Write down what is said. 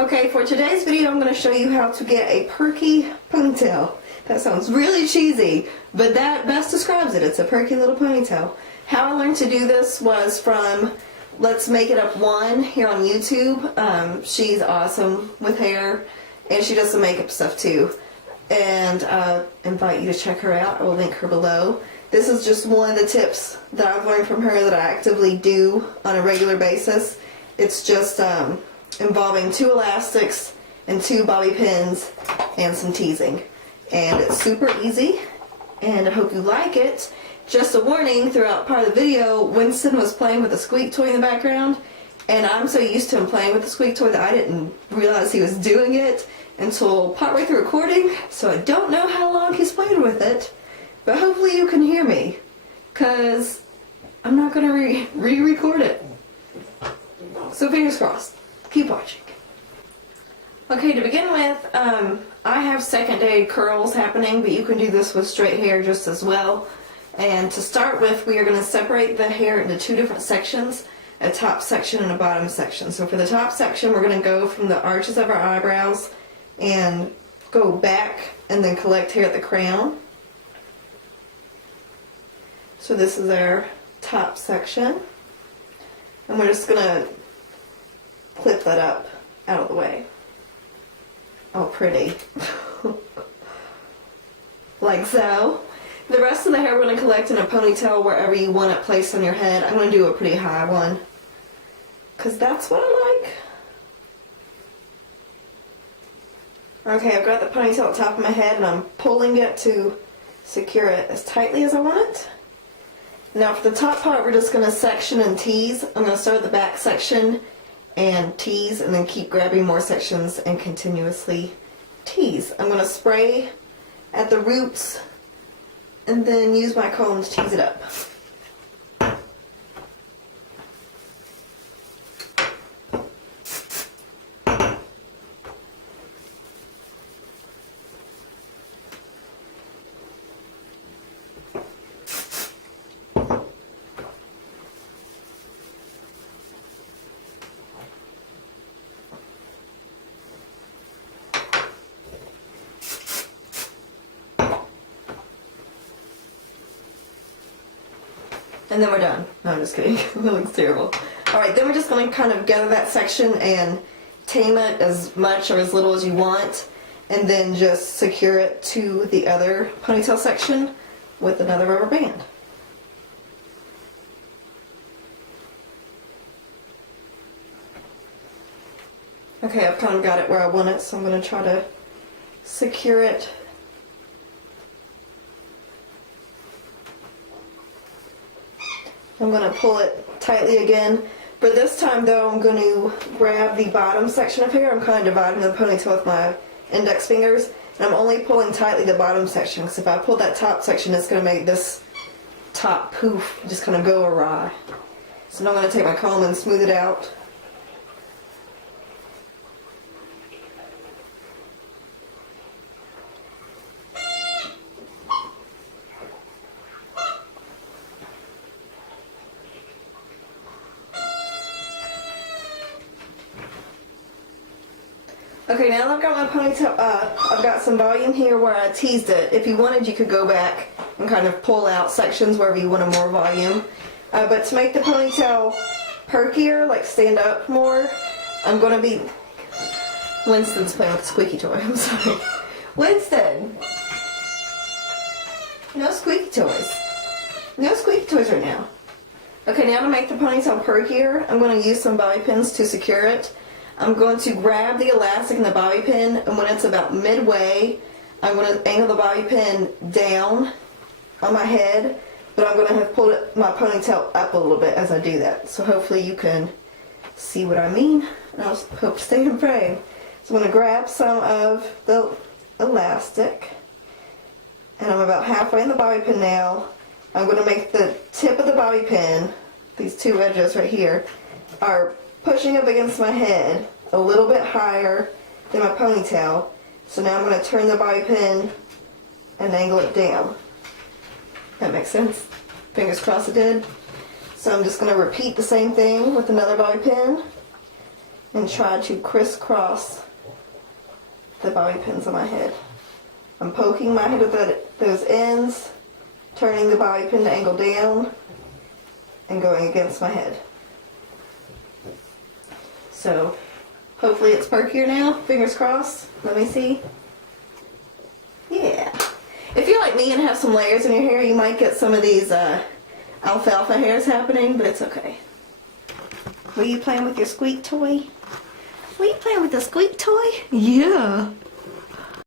Okay, for today's video I'm going to show you how to get a perky ponytail. That sounds really cheesy, but that best describes it. It's a perky little ponytail. How I learned to do this was from Let's Make It Up One here on YouTube. She's awesome with hair, and she does some makeup stuff too. And I invite you to check her out. I will link her below. This is just one of the tips that I've learned from her that I actively do on a regular basis. It's just involving 2 elastics and 2 bobby pins and some teasing. And it's super easy, and I hope you like it. Just a warning, throughout part of the video, Winston was playing with a squeak toy in the background, and I'm so used to him playing with the squeak toy that I didn't realize he was doing it until partway through recording, so I don't know how long he's playing with it, but hopefully you can hear me, because I'm not going to re-record it. So fingers crossed. Keep watching. Okay, to begin with, I have second-day curls happening, but you can do this with straight hair just as well. And to start with, we are going to separate the hair into 2 different sections, a top section and a bottom section. So for the top section, we're going to go from the arches of our eyebrows and go back and then collect hair at the crown. So this is our top section. And we're just going to clip that up out of the way. Oh, pretty. Like so. The rest of the hair we're going to collect in a ponytail wherever you want it placed on your head. I'm going to do a pretty high one, because that's what I like. Okay, I've got the ponytail at the top of my head, and I'm pulling it to secure it as tightly as I want it. Now for the top part, we're just going to section and tease. I'm going to start at the back section and tease, and then keep grabbing more sections and continuously tease. I'm going to spray at the roots and then use my comb to tease it up. And then we're done. No, I'm just kidding. That looks terrible. Alright, then we're just going to kind of gather that section and tame it as much or as little as you want, and then just secure it to the other ponytail section with another rubber band. Okay, I've kind of got it where I want it, so I'm going to try to secure it. I'm going to pull it tightly again, but this time though I'm going to grab the bottom section of hair. I'm kind of dividing the ponytail with my index fingers, and I'm only pulling tightly the bottom section, because if I pull that top section, it's going to make this top poof just kind of go awry. So now I'm going to take my comb and smooth it out. Okay, now that I've got my ponytail up, I've got some volume here where I teased it. If you wanted, you could go back and kind of pull out sections wherever you wanted more volume. But to make the ponytail perkier, like stand up more, I'm going to be... Winston's playing with a squeaky toy, I'm sorry. Winston! No squeaky toys. No squeaky toys right now. Okay, now to make the ponytail perkier, I'm going to use some bobby pins to secure it. I'm going to grab the elastic and the bobby pin, and when it's about midway, I'm going to angle the bobby pin down on my head, but I'm going to have pulled my ponytail up a little bit as I do that. So hopefully you can see what I mean, and I'll hope to stay in frame. So I'm going to grab some of the elastic, and I'm about halfway in the bobby pin now. I'm going to make the tip of the bobby pin, these 2 edges right here, are pushing up against my head a little bit higher than my ponytail. So now I'm going to turn the bobby pin and angle it down. That makes sense? Fingers crossed it did. So I'm just going to repeat the same thing with another bobby pin. and try to crisscross the bobby pins on my head. I'm poking my head with those ends, turning the bobby pin to angle down, and going against my head. So, hopefully it's perkier now. Fingers crossed. Let me see. Yeah. If you're like me and have some layers in your hair, you might get some of these alfalfa hairs happening, but it's okay. Were you playing with your squeak toy? Were you playing with the squeak toy? Yeah.